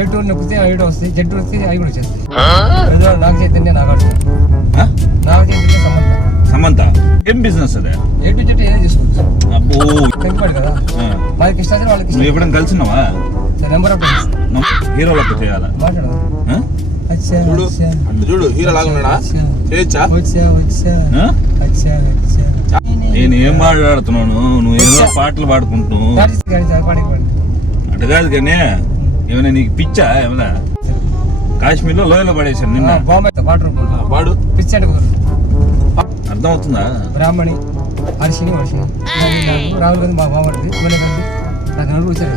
A2 నొక్కితే ID వస్తాయి, Z వస్తే అవి కూడా వచ్చేస్తాయి. నాకు చైతన్య నాగార్జున, నాకు చైతన్య సమంత. ఏం బిజినెస్ అదే? A to Z ఏదో చేసుకోవచ్చు. అబ్బో కంకిపాడు కదా, మనకి కృష్ణాచారి వాళ్ళకి నువ్వు ఎప్పుడైనా కలిసినావా? Number of times. హీరో లెక్క చేయాలా? మాట్లాడదా? చూడు హీరో లాగా ఉన్నాడా? చేయొచ్చా? నేను ఏం మాట్లాడుతున్నాను, నువ్వు ఏదో పాటలు పాడుకుంటున్నావు అటు కాదు కానీ. ఏమైనా నీకు పిచ్చా? ఏమన్నా కాశ్మీర్ లో లోయలో పడేసాను నిన్న. వాడు పిచ్చాడు అర్థమవుతుందా? బ్రాహ్మణి హర్షిని వర్షిని రాహుల్ గాంధీ మా బాగుంటుంది. సోనియా గాంధీ నాకు నలుగురు వచ్చారు.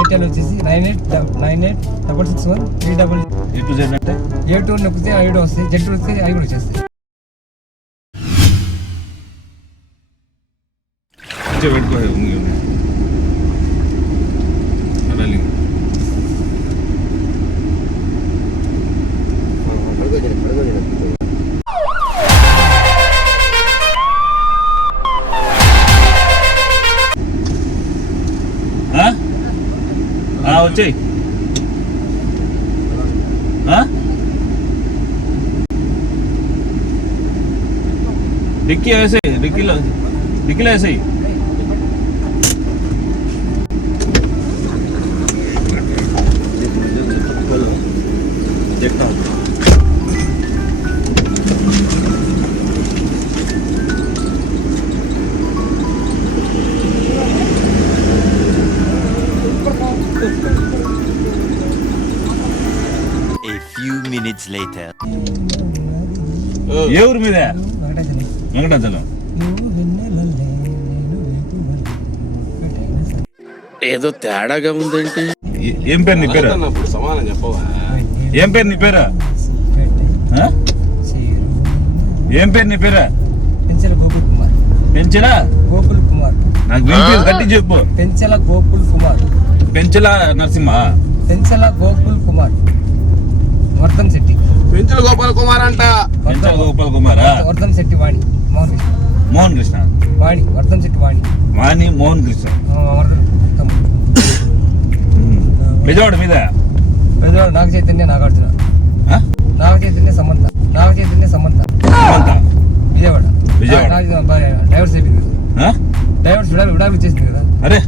ఏటీఎల్ వచ్చేసి 988661 A to Z అంటే A2 నొక్కితే ఐడి వస్తాయి, జెడ్ వస్తే అవి కూడా వచ్చేస్తాయి. పెట్టుకో. వచ్చాయి. డిక్కీ వేసాయి, డిక్కీలో వేసాయి. minutes later. ఏ ఊరు మీద? వెంకటాచలం. ఏదో తేడాగా ఉందంటే. ఏం పేరు నీ పేరు? సమానం చెప్పవా? ఏం పేరు నీ పేరు? ఏం పేరు నీ పేరు? పెంచెల గోకుల్ కుమార్. పెంచెల గోకుల్ కుమార్. నాకు వినిపించదు, గట్టి చెప్పు. పెంచెల గోకుల్ కుమార్. పెంచెల నరసింహ. పెంచెల గోకుల్ కుమార్. వర్ధన్ శెట్టి. పెంచెల గోపాల్ కుమార్ అంట. పెంచెల గోపాల్ కుమార్. వర్ధన్ శెట్టి వాణి మోహన్ కృష్ణ. వాణి వర్ధన్ శెట్టి వాణి మోహన్ కృష్ణ. విజయవాడ మీద నాకు చైతన్య నాగార్జున, నాకు చైతన్య సమంత, నాకు చైతన్య సమంత. విజయవాడ డైవర్స్ అయిపోయింది. డైవర్స్ విడాకులు వచ్చేసింది కదా. అరే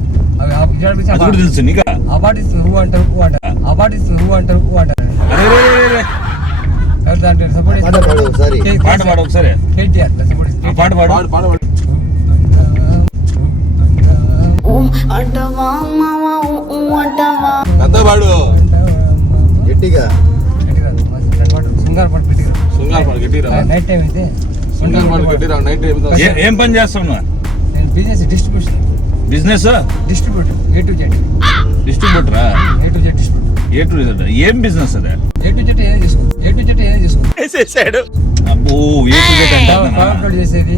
తెలుసు నీకా? అవార్డు ఇస్తుంది హూ అంటారు, హూ అంటారు. అవార్డు ఇస్తుంది హూ అంటారు, హూ అంటారు. సపోర్ట్ పాట పాడు ఒకసారి. కేటీఆర్ సపోర్ట్ పాట పాడు. పెద్దవాడు గట్టిగా శృంగార పాట పెట్టిరా. నైట్ టైం అయితే ఏం పని చేస్తావు నువ్వు? నేను business distribution. Business distributor A to Z. డిస్ట్రిబ్యూటరా? A to Z distributor. A to Z ఏం బిజినెస్ అదే? A to Z ఏదో చేసుకోవచ్చు. A to Z ఏదో చేసుకోవచ్చు. అబ్బో A to Z అంటే కామెంట్ చేసేది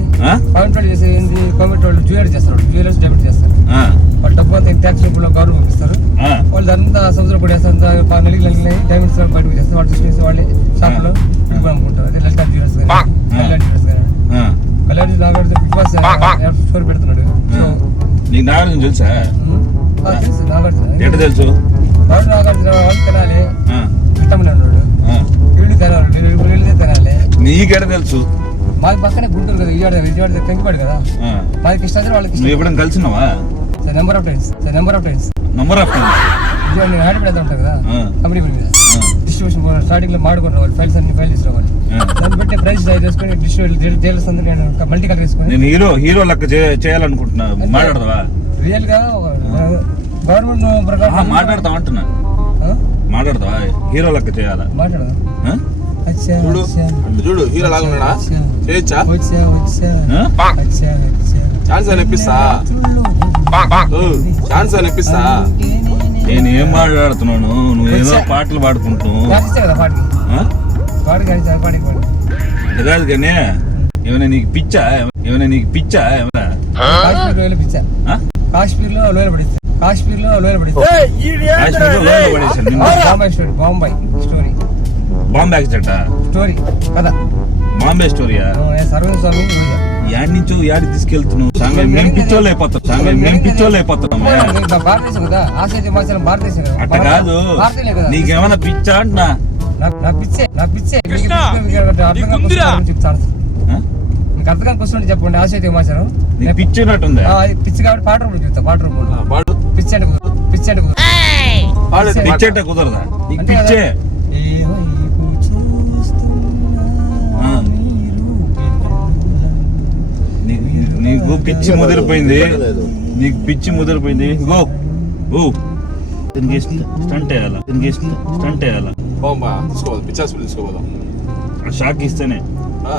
ఏంది? కామెంట్ వాళ్ళు జ్యువెలర్స్ డెబిట్ చేస్తారు. వాళ్ళు డబ్బు అంతా ట్యాక్స్ రూపంలో గవర్నమెంట్ పంపిస్తారు. వాళ్ళు అంతా సముద్రం కూడా వేస్తారు. నెలకి డైమండ్స్ బయటకు చేస్తారు. వాళ్ళు చూసి వాళ్ళే షాప్ లో అమ్ముకుంటారు. అదే Lalitha jewellers Kalyan Nagarjuna big boss store పెడుతున్నాడు. నీకు నాగార్జున తెలుసా? తెలుసు నాగార్జున. ఎట్లా తెలుసు? వాడు నాగార్జున వాళ్ళు తినాలి, విటమిన్ అన్నాడు. వీళ్ళు తినాలి, వీళ్ళదే తినాలి. నీకెడ తెలుసు? మాది పక్కనే గుంటూరు కదా, విజయవాడ కంకిపాడు కదా. మాది కృష్ణాచారి వాళ్ళకి. నువ్వు ఎప్పుడైనా కలిసినావా? Number of times. Number of times. నేను హ్యాండ్ పెడతా ఉంటాను కదా కంపెనీ మీద. డిస్ట్రిబ్యూషన్ స్టార్టింగ్ లో మాడుకున్నారు వాళ్ళు. ఫైల్ తీసుకురావాలి. దాన్ని బట్టి ప్రైస్ చేసుకుని డీలర్స్ అందరూ మల్టీ కలర్ వేసుకుని. నేను హీరో లెక్క చేయాలనుకుంటున్నా. మాట్లాడతావా? రియల్ గా గవర్నమెంట్ ప్రకారం మాట్లాడతావు అంటున్నా. మాట్లాడతావా? హీరో లెక్క చేయాలా? మాట్లాడదా? చూడు హీరో లాగా ఉన్నాడా? చేయొచ్చా? ఛాన్స్ అని ఇప్పిస్తా. ఛాన్స్ అని ఇప్పిస్తా. నేను ఏం మాట్లాడుతున్నాను, నువ్వు ఏదో పాటలు పాడుకుంటున్నావు అది కాదు కానీ. ఏమైనా నీకు పిచ్చా? ఏమైనా కాశ్మీర్ లో లోయలు పడిస్తే పడేసాను. Bombay story Bombay accident story కదా. బాంబే స్టోరీయా సర్వేశ్వర స్వామి రోజా. యాడ్ నుంచి యాడికి తీసుకెళ్తున్నావు సామె మేము పిచ్చోళ్ళు అయిపోతాం భారతదేశం కదా, ఆసియా హిమాచలం భారతదేశం కదా. అట్ట కాదు భారతీయులే కదా. నీకేమన్నా పిచ్చా అంటున్నా నా పిచ్చే మీకు అర్థం కాని చెప్తాను. ఆ? మీకు అర్థం కాని క్వశ్చన్ చెప్పండి. ఆసియా హిమాచలం నీకు పిచ్చినట్టుందా అది పిచ్చి కాబట్టి పాట రూపంలో చెప్తా. పాట రూపంలో పాడు పిచ్చి అంటే కుదరదు. పాడు పిచ్చంటే కుదరదా నీకు అంటే పిచ్చే ఏవైపు చూస్తున్నా ఆ. మీరు నీకు పిచ్చి ముదిరిపోయింది గో ఓ దీనికి స్టంట్ వేయాలా బాంబా తీసుకోవాలి పిచ్చాస్ తీసుకోపోదాం. ఆ షాక్ ఇస్తేనే ఆ,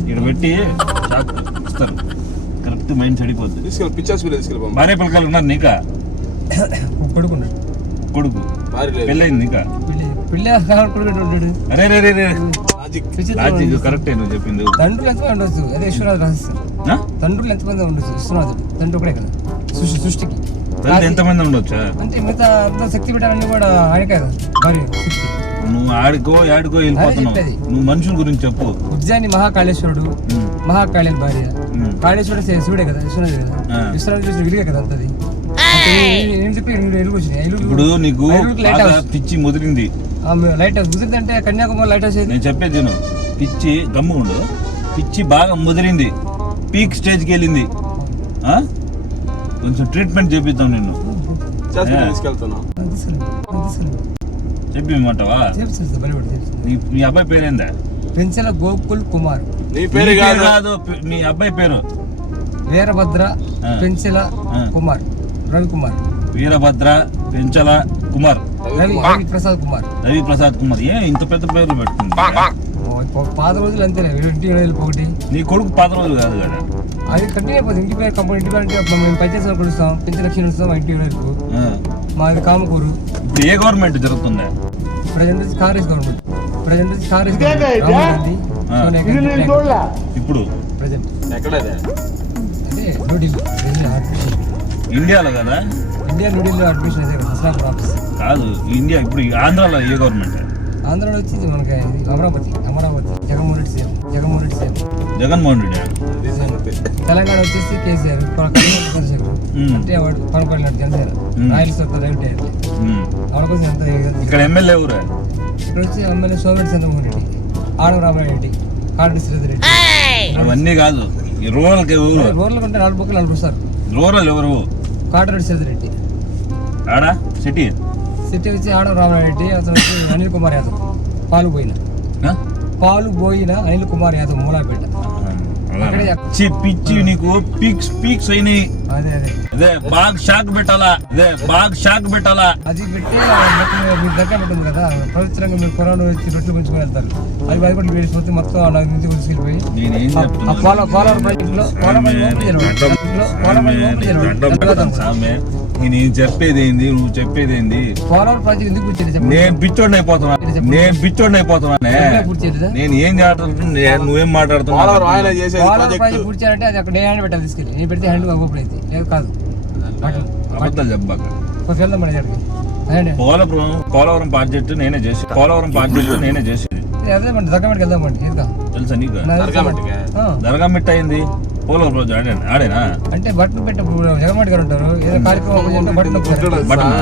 ఇక్కడ పెట్టి షాక్ ఇస్తారు కరెక్ట్ మైండ్ సడిపోద్ది తీసుకెళ్ళి పిచ్చాస్ తీసుకెళ్ళి బాంబా. భార్య పిల్లకాయలు ఉన్నారు నీకా కొడుకున్నాడు. కొడుకు భారీ లేదు పెళ్ళయింది నీకా పిల్ల కొడుకు ఉంటాడు. అరే లాజిక్. లాజిక్ కరెక్టే నువ్వు చెప్పింది తండ్రులు ఎంతమంది ఉండొచ్చు? అదే విశ్వనాథ్ రహస్యం. ఆ? తండ్రులు ఎంతమంది ఉండొచ్చు? విశ్వనాథుడు తండ్రి ఒకడే కదా సృష్టికి. తల్లి ఎంతమంది ఉండొచ్చా అంటే మిగతా అంతా శక్తి పెట్టాలన్నీ కూడా ఆయనకే కదా భార్య సృష్టి. నువ్వు ఆడుకో వెళ్ళిపోతున్నావు చెప్పేది. నువ్వు మనుషుల గురించి చెప్పు ఉజ్జాని మహాకాళేశ్వరుడు, ఉమ్. మహాకాళి భార్య. ఉమ్. కాళేశ్వరుడు శివుడే కదా, విశ్వనాథుడు కదా. ఆ. విశ్వనాథుడు చూసిన విరిగే కదా అంతది. ఏం చెప్పి ఎలుగు వచ్చినాయి. ఇప్పుడు నీకు లైట్ బాగా హౌస్ పిచ్చి ముదిరింది లైట్ హౌస్ కుదిరిందంటే కన్యాకుమారి లైట్ హౌస్ ఏది? నేను చెప్పేది నేను పిచ్చి గమ్ముండు పిచ్చి బాగా ముదిరింది పీక్ స్టేజ్కి వెళ్ళింది ఆ? కొంచెం ట్రీట్మెంట్ చేపిద్దాం నిన్ను పిచ్చాస్ తీసుకెళ్తున్నాం. చెప్పిమంటావా బలిపడి నీ అబ్బాయి పేరేందా పెంచల గోకుల్ కుమార్, నీ నీ పేరు పేరు కాదు కాదు నీ అబ్బాయి పేరు వీరభద్ర ఆ. పెంచల ఆ. కుమార్, రవికుమార్, వీరభద్ర పెంచల కుమార్ రవి ప్రసాద్ కుమార్. రవి ప్రసాద్ కుమార్ ఇంత పెద్ద పేర్లు పెట్టుకుంది పాత రోజులు అంతేలే, ఇంటి ఒకటి నీ కొడుకు పాత రోజులు కాదు కదా అది కంటిన్యూ అయిపోతుంది. ఇంటి పేరు కంపెనీ ఇంటి పేరు అంటే మేము పనిచేసిన కొడుస్తాం, పెంచి లక్షలు ఇస్తాం. మా ఇంటి వైపు ఆ. మాది కామకూరు. ఇప్పుడు ఏ గవర్నమెంట్ జరుగుతుందా ప్రజెంట్ కాంగ్రెస్ గవర్నమెంట్. రాహుల్ గాంధీ, సోనియా గాంధీ ఇప్పుడు ప్రజెంట్ ఎక్కడదే అంటే న్యూఢిల్లీ అడ్మిషన్. ఇండియాలో కదా న్యూఢిల్లీలో అడ్మిషన్ అదే కదా హస్నాపూర్ ఆఫీస్. కాదు ఇండియా ఇప్పుడు ఆంధ్రాలో ఏ గవర్నమెంట్ ఆంధ్రాలో వచ్చి మనకి ఇది అమరావతి జగన్మోహన్ రెడ్డి సీఎం. జగన్మోహన్ రెడ్డి తెలంగాణ వచ్చేసి కేసీఆర్, చంద్రశేఖర్ అంటే వాడు పనపల్లి జనసేన. రాయలసీమ రేవంత్ రెడ్డి. వాళ్ళ కోసం ఎంత ఇక్కడ ఎమ్మెల్యే ఎవరు ఇక్కడ వచ్చి ఎమ్మెల్యే సోమిరెడ్డి చంద్రమోహన్ రెడ్డి, ఆడవ రామారెడ్డి, కారెడ్డి శ్రీధర్ రెడ్డి. అవన్నీ కాదు ఈ రూరల్ ఎవరు రోడ్లు ఉంటే 4 బుక్కలు 4 సార్. రూరల్ ఎవరు కాటరెడ్డి శ్రీధర్ రెడ్డి. ఆడా సిటీ సిటీ వచ్చి ఆడవ రామారెడ్డి, అతను వచ్చి అనిల్ కుమార్ యాదవ్. పాలు పోయిన అనిల్ కుమార్ యాదవ్ మూలాపేట. పిచ్చి నీకు పీక్స్ అయినాయి అదే బాగా షాక్ పెట్టాలా అది పెట్టి మీ దగ్గర ఉంటుంది కదా పవిత్రంగా మీరు కరోనా వచ్చి రొట్టెలు పెంచుకొని వెళ్తారు. అది భయపడి వేడిపోతే మొత్తం నాకు నుంచి తీసుకెళ్ళిపోయి నేనేం చెప్తున్నా నేను చెప్పేది ఏంది నువ్వు చెప్పేది ఏంది పోలవరం ప్రాజెక్ట్ ఎందుకు పూర్తి నేను పిచ్చోడిని అయిపోతున్నా పూర్తి చేయలేదా? నేను ఏం మాట్లాడుతున్నా నువ్వేం మాట్లాడుతున్నావు ఆయన చేసే పోలవరం ప్రాజెక్ట్ ప్రాజెక్ట్ పూర్తి చేయాలంటే అది అక్కడ నేను పెట్టాలి తీసుకెళ్ళి. నేను పెడితే హ్యాండ్ ఓపెన్ అయితే లేదు కాదు అబద్ధాలు చెప్పాక వెళ్దాం మన దగ్గరికి. పోలవరం ప్రాజెక్టు నేనే చేసేది అదే మన దగ్గరకి వెళ్దామండి ఏదిగా తెలుసా నీకు దర్గామట్టిగా? దర్గా మిట్ట అయింది పోలవరం రోజు ఆడేనా అంటే బట్టలు పెట్టినప్పుడు జగన్మోహన్ గారు ఉంటారు ఏదో కార్యక్రమం బట్టలు బటన్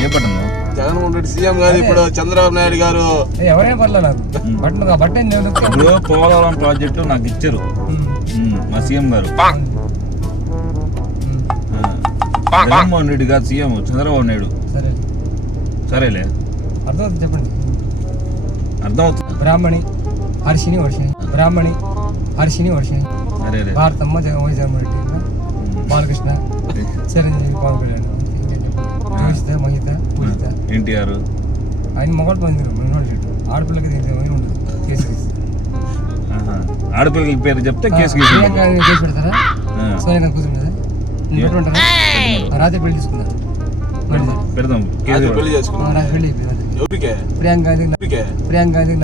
ఏ బటన్ జగన్మోహన్ రెడ్డి సీఎం కాదు ఇప్పుడు చంద్రబాబు నాయుడు గారు. ఎవరైనా పర్లేదు నాకు బట్టలు ఆ బట్ట ఇప్పుడు పోలవరం ప్రాజెక్టు నాకు ఇచ్చారు మా సీఎం గారు జగన్మోహన్ రెడ్డి గారు సీఎం చంద్రబాబు నాయుడు. సరే సరేలే అర్థమవుతుంది చెప్పండి. అర్థమవుతుంది బ్రాహ్మణి హర్షిని వర్షిని సరే భారతమ్మ జగన్మోహన్ రెడ్డి, బాలకృష్ణ, చిరంజీవి, పవన్ కళ్యాణ్, యోషిత, మహిత, పూజిత, ఎన్టీఆర్ ఆయన మొగలు పొంది ఆడపిల్లకి ఏమి ఉండదు. కేసు ఆడపిల్లల పేరు చెప్తే కేసు కేసు పెడతారా? సోనియా గాంధీ కూర్చుంటుందా? పెట్టుకుంటారా? రాత్రి పెళ్లి తీసుకున్నారు. పెడదాం అది పెళ్లి చేసుకున్నాం. రాత్రి పెళ్లి అయిపోయింది. ఎవరికే? ప్రియాంక గాంధీ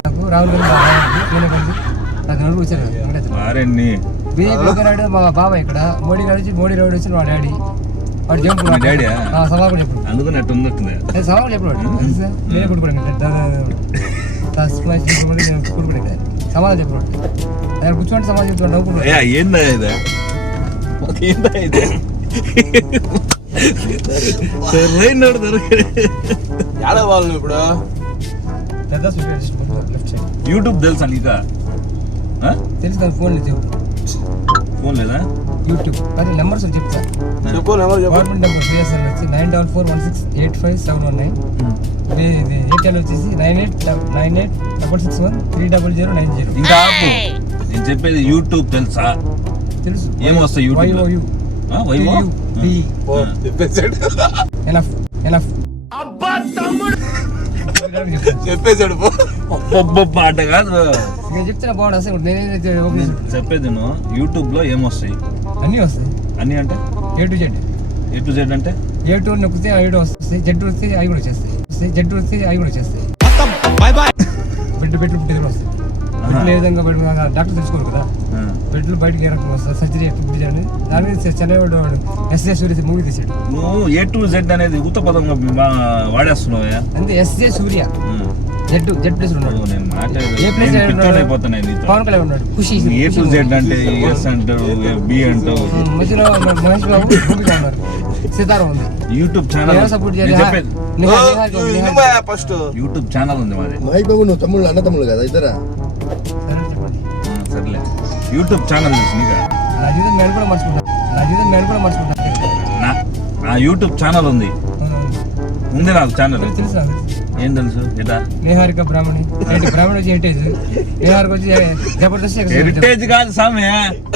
నాకు రాహుల్ గాంధీ నాకు నలుగురు వచ్చారు. వారెన్ని బీజేపీ గారు మా బాబాయ్ ఇక్కడ, మోడీ రావుడు వచ్చి మా డాడీ వాడు జంపు డాడీ సభకు చెప్పాడు. అందుకని అట్టు ఉన్నట్టుంది సభకు చెప్పాడు నేనే కొట్టుకోండి తస్మై శ్రీ నేను కూడుకునే కదా సమాధానం చెప్పాడు ఆయన కూర్చోండి సమాధానం చెప్తాడు నవ్వుకుంటాడు అయ్యా ఏందా ఇది ఏందా ఇది సరైన ఏడ వాళ్ళు ఇప్పుడు పెద్ద లెఫ్ట్ సైడ్ యూట్యూబ్ తెలుసా నీకా తెలుసు కదా ఫోన్ లేదు ఫోన్ లేదా యూట్యూబ్ కానీ నెంబర్స్ చెప్తా చెప్పు నెంబర్ చెప్పు గవర్నమెంట్ నెంబర్ బిఎస్ఎన్ వచ్చి 9441685719 ఇది ఎయిర్టెల్ వచ్చేసి 989866130090 ఇంకా ఆపు నేను చెప్పేది యూట్యూబ్ తెలుసా తెలుసు ఏమొస్తాయి యూట్యూబ్ YOU వైవో ఓ, చెప్పేసాడు ఎనఫ్ చెప్పేసాడు పో. అబ్బబ్బబ్బ అట్ట కాదు నేను చెప్తున్నా బాగుండు అసలు నేనైతే ఓపెన్ చేసి చెప్పేది నువ్వు యూట్యూబ్ లో ఏమొస్తాయి అన్నీ వస్తాయి అన్ని అంటే A to Z A to Z అంటే A2 నొక్కితే A2 వస్తాయి Z వస్తే అవి కూడా వచ్చేస్తాయి Z వస్తే అవి కూడా వచ్చేస్తాయి బెడ్ పుట్టేది కూడా వస్తాయి బెడ్లు ఏ విధంగా బెడ్ డాక్టర్ తెలుసుకోరు కదా బెడ్లు బయటకి ఏ రకంగా వస్తారు సర్జరీ ఎప్పుడు పుట్టించారని దాని మీద చెన్నై వాడు ఎస్ఏ సూర్య మూవీ తీసాడు నువ్వు A to Z అనేది ఉత్త పదంగా వాడేస్తున్నావా అంతే ఎస్ఏ సూర్య జెడ్ ప్లేస్ ఉన్నాడు నేను ఏ ప్లేస్ అయిపోతాను నీతో పవన్ కళ్యాణ్ ఉన్నాడు ఖుషి A to Z అంటే ఎస్ అంటావు బి అంటావు మధ్యలో మహేష్ బాబు భూమిక ఉన్నారు సితారా ఉంది యూట్యూబ్ ఛానల్ ఎవరు సపోర్ట్ చేయాలి చెప్పేది ఫస్ట్ యూట్యూబ్ ఛానల్ ఉంది మాది మహేష్ బాబు నువ్వు తమ్ముళ్ళు అన్న తమ్ముళ్ళు కదా ఇద్దరా సర్లే యూట్యూబ్ ఛానల్ తెలుసు నీకా నా జీవితం నేను కూడా మర్చిపోతాను నా యూట్యూబ్ ఛానల్ ఉంది ఉంది నాకు ఛానల్ తెలుసు నాకు ఏం తెలుసు ఎటా నేహారిక బ్రాహ్మణి బ్రాహ్మణి వచ్చి హెరిటేజ్ నేహారిక వచ్చి జబర్దస్త్ హెరిటేజ్ కాదు సామె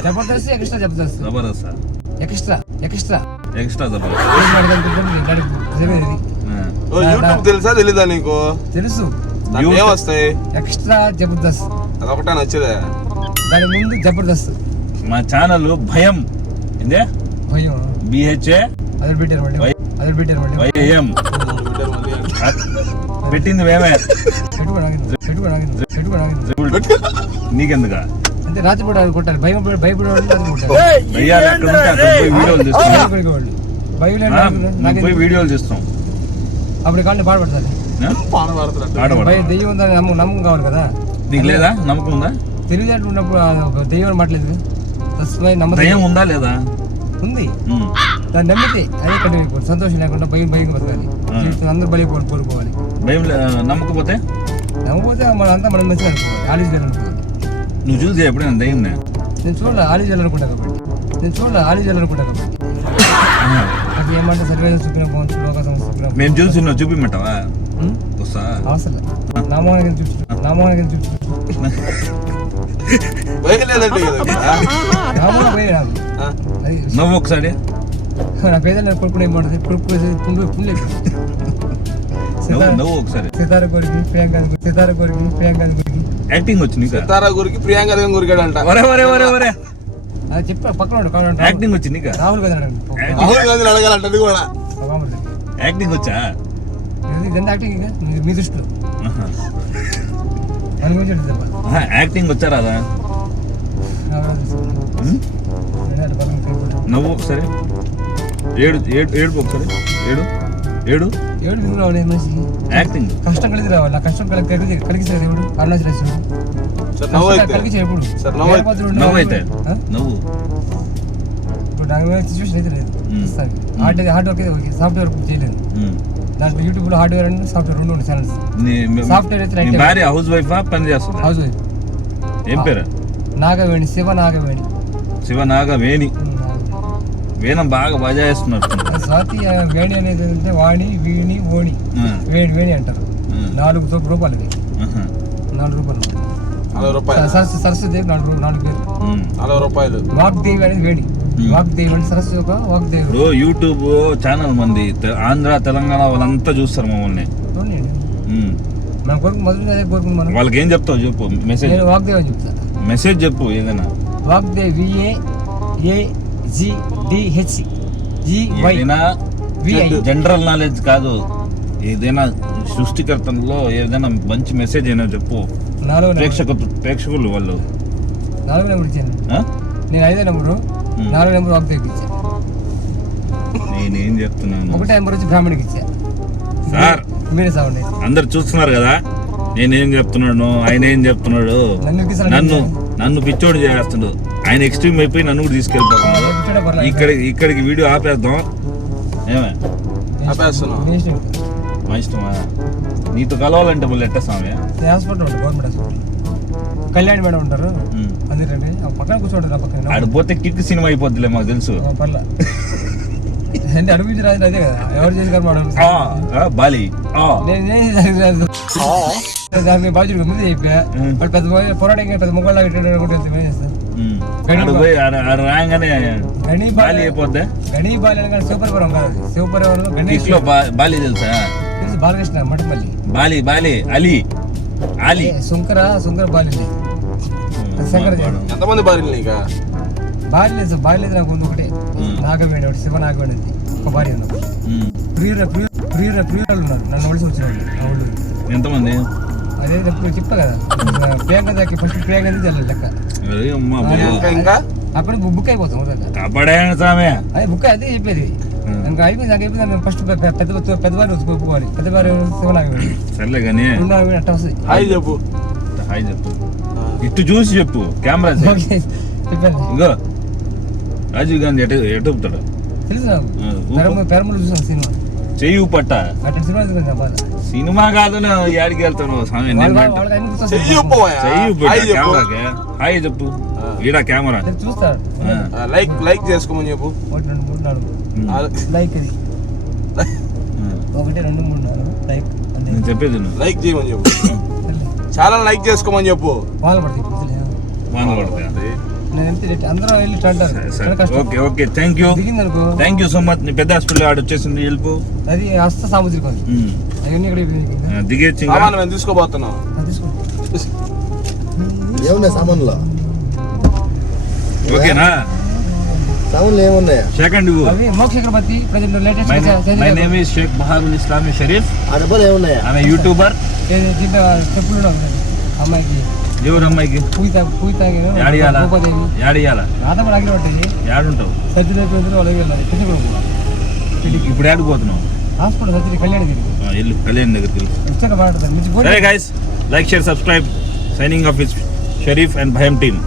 Jabardasth extra Jabardasth Jabardasth extra extra Jabardasth ఓ, యూట్యూబ్ తెలుసా తెలీదా నీకు తెలుసు దాంట్లో ఏమొస్తాయి ఎక్స్ట్రా జబర్దస్త్ అదొకటే నచ్చేదే దాని ముందు జబర్దస్త్ మా ఛానల్ భయం ఇదే భయం బిహెచ్ఏ అదే పెట్టారు మళ్ళీ వైఎం పెట్టింది మేమే నీకెందుకా అంటే రాత్రిపూట అది కొట్టాలి భయపడే వాళ్ళు కొట్టాలి దయ్యాలు ఎక్కడ ఉంటే అక్కడ పోయి వీడియోలు తీస్తాం వాళ్ళు భయం మేము పోయి వీడియోలు తీస్తాం అప్పుడు కాళ్ళని పాడపడతారు భయం దెయ్యం ఉందని నమ్మకం కావాలి కదా నీకు లేదా నమ్మకం ఉందా తెలివితేటలు ఉన్నప్పుడు ఒక దెయ్యం మాట్లేదు దయ్యం ఉందా లేదా ఉంది ఉమ్. దాన్ని నమ్మితే అదే కంటిన్యూ అయిపోతుంది సంతోషం లేకుండా భయం బతకాలి జీవితం అందరూ కోరుకోవాలి భయం నమ్మకపోతే నమ్మకపోతే అంతా మనం మంచిగా అనుకోవాలి ఆలోచన అనుకోవాలి నువ్వు చూసి ఎప్పుడైనా దయ్యం నేను చూడాలి ఆలోచన అనుకుంటా కాబట్టి అది ఏమంటే సర్వేజన్ చూపిన పోవచ్చు లోక సంస్థ చూపిన మేము చూసి నువ్వు చూపిమంటావా వస్తా అవసరం నామోహన్ చూపించు లేదంటే నామోహన్ పోయి నాకు అది నవ్వు ఒకసారి నా పేదలు కొడుకునే ఏమంటుంది కొడుకు పుండ్లు నవ్వు ఒకసారి సితార కొరికి ప్రియాంక కొరికి యాక్టింగ్ వచ్చి నీకా సితారా గురికి ప్రియాంక దగ్గర గురికాడంట ఒరే అది చెప్పా పక్కన యాక్టింగ్ వచ్చి నీకా రాహుల్ గాంధీ రాహుల్ గాంధీని అడగాలంట అది కూడా యాక్టింగ్ వచ్చా ఇదంతా యాక్టింగ్ ఇంకా మీ దృష్టిలో మన గురించి ఏంటి చెప్పాలి యాక్టింగ్ వచ్చా రాదా నవ్వు ఒకసారి ఏడు ఒకసారి ఏడు ఏడు దిగులు రావాలి మనిషికి యాక్టింగ్ కష్టం కలిసి రావాలి ఆ కష్టం కలిగిస్తారు దేవుడు అరుణాచలేశ్వరుడు సార్ నవ్వు అయితే కలిగించాడు ఎప్పుడు సార్ నవ్వు అయితే వీరభద్రుడు నవ్వు అయితే నవ్వు ఇప్పుడు నాకు సిచ్యువేషన్ అయితే లేదు హార్డ్ వర్క్ అయితే ఓకే సాఫ్ట్వేర్ వర్క్ చేయలేదు దాంట్లో యూట్యూబ్ లో హార్డ్వేర్ అండ్ సాఫ్ట్వేర్ రెండు ఉన్నాయి ఛానల్స్ సాఫ్ట్వేర్ అయితే నీ భార్య హౌస్ వైఫా పని చేస్తుందా హౌస్ వైఫ్ ఏం పేరు నాగవేణి శివ నాగవేణి వేణి వేణం బాగా బజాయిస్తున్నట్టు స్వాతి వేణి అనేది అంటే వాణి వీణి ఓణి వేణి అంటారు 4 రూపాయలు ఇది 4 రూపాయలు సరస్వతి 4 పేరు 40 రూపాయలు వాగ్దేవి అనేది వేణి వాగ్దేవి అంటే సరస్వతి ఒక వాగ్దేవి ఇప్పుడు యూట్యూబ్ ఛానల్ మంది ఆంధ్ర తెలంగాణ వాళ్ళంతా చూస్తారు మమ్మల్ని మన కొడుకు మొదటి అదే కోరుకుంది మనం వాళ్ళకి ఏం చెప్తావు చెప్పు మెసేజ్ నేను వాగ్దేవి అని చెప్తా మెసేజ్ చెప్పు ఏదైనా వాగ్దేవి ఏదైనా జనరల్ నాలెడ్జ్ కాదు ఏదైనా సృష్టికర్తలో ఏదైనా మంచి మెసేజ్ అయినా చెప్పు ప్రేక్షకులు వాళ్ళు 4 నెంబర్ ఇచ్చాను నేను 5వ నెంబరు 4వ నెంబర్ వాగ్దేవికి ఇచ్చాను నేనేం చెప్తున్నాను 1వ నెంబర్ వచ్చి బ్రాహ్మణికి ఇచ్చా సార్ మీరే సాగుండే అందరు చూస్తున్నారు కదా నేనేం చెప్తున్నాడు, ఆయన ఏం చెప్తున్నాడు, నన్ను ఇరికిస్తాడు. నన్ను పిచ్చోడు చేస్తున్నాడు. ఆయన ఎక్స్ట్రీమ్ అయిపోయి నన్ను కూడా తీసుకెళ్ళిపోతున్నాడు. ఇక్కడికి వీడియో ఆపేద్దాం. ఏమే ఆపేస్తున్నావు. నీ ఇష్టం. మా ఇష్టమా? నీతో కలవాలంటే మళ్ళీ ఎట్ట స్వామి? హాస్పిటల్ ఉంటుంది, గవర్నమెంట్ హాస్పిటల్. కళ్యాణ్ మేడం ఉంటారు అందుకండి పక్కన కూర్చోండి. ఆ పక్కన ఆడిపోతే కిక్ సినిమా అయిపోద్దిలే, మాకు తెలుసు. పర్లా అంటే అడుగుంచి రాదు అదే కదా, ఎవరు చేసి బాలి దాన్ని బాధ్యుడు ముందు చెప్పా. వాడు పెద్ద పోరాటం పెద్ద మొక్కలు చేస్తాను. రాగానే బాలి అయిపోద్ది. గణీ బాలి అని సూపర్ పరం కాదు, సూపర్ గణేష్ లో బాలి తెలుసా? తెలుసు, బాలకృష్ణ మఠమల్లి. బాలి అలీ శంకర బాలి శంకర ఎంతమంది భార్యలు నీకు? భార్య లేదు సార్, భార్య లేదు నాకు ఉంది ఒకటే. నాగవేణి ఒకటి, శివ నాగవేణి ఉంది ఒక భార్య ఉంది. ప్రియురాలు ఉన్నారు నన్ను ఒడిసి వచ్చిన వాళ్ళు నా ఒళ్ళు. ఎంతమంది? అదే ఇప్పుడు చెప్పా కదా, ప్రియాంక దాకా ఫస్ట్ ప్రియాంక వెళ్ళాలి లెక్క. ఇంకా అక్కడ బుక్ అయిపోతాం సామే. అదే బుక్ అదే చెప్పేది. ఇంకా అయిపోయింది, నాకు అయిపోయింది. ఫస్ట్ పెద్దవారు ఒప్పుకోవాలి. పెద్దవారు శివనాగవేణి సర్లే కానీ అట్ట వస్తుంది. హాయ్ చెప్పు. హాయ్ చెప్పు, ఇటు చూసి చెప్పు. కెమెరా చెప్పాను. ఇంకో రాజీవ్ గాంధీ ఎటుపుతాడు తెలుసు నాకు, పెరమలు చూసాను సినిమా. చెయ్యి పట్ట అటు సినిమా చూసాను బాధ. సినిమా కాదు, యాడికి వెళ్తాను స్వామి? చెయ్యి చెప్పవయ్యా. హాయ్ చెప్పు. హాయ్ చెప్పు. ఈడ కెమెరా చూస్తాడు. లైక్ చేసుకోమని చెప్పు. 1 2 3 4 లైక్ ఇది 1 2 3 4 లైక్ నేను చెప్పేది నువ్వు లైక్ చేయమని చెప్పు. చాలా లైక్ చేసుకోమని చెప్పు. వాళ్ళు పడతాయి వాన పడతాయి. అందరూ వెళ్ళి ఓకే ఓకే, థ్యాంక్ యూ దిగిందనుకో. Thank you so much. నీ పెద్ద హాస్పిటల్ ఆడ వచ్చేసింది, వెళ్ళిపో. అది హస్త సాముద్రికం అవన్నీ ఇక్కడ దిగేచ్చు. సామాన్లు మేము తీసుకోబోతున్నాం. ఏమున్నాయి సామాన్లో? ఓకేనా? సామాన్లు ఏమున్నాయా? సెకండ్ అవి మోక్ష అగరబత్తి present my name is Sheikh Baharul Islami Sharif. ఆ డబ్బాలు ఏమున్నాయా? ఆమె యూట్యూబర్. దీంట్లో చెప్పులు అమ్మాయికి ఎవరు అమ్మాయికి పూయి తాగి యాడియాలా రాత కూడా అగ్గి పట్టింది. యాడుంటావు? సర్జరీ అయిపోయింది వాళ్ళకి వెళ్ళాలి. ఇప్పుడు యాడిపోతున్నావు? హాస్పిటల్ సర్జరీ కళ్యాణ్ దగ్గర వెళ్ళు, కళ్యాణ్ దగ్గరికి వెళ్ళు. వచ్చాక బాగుంటుంది. సరే guys, like share subscribe. Signing off is Sharif and భయం టీమ్.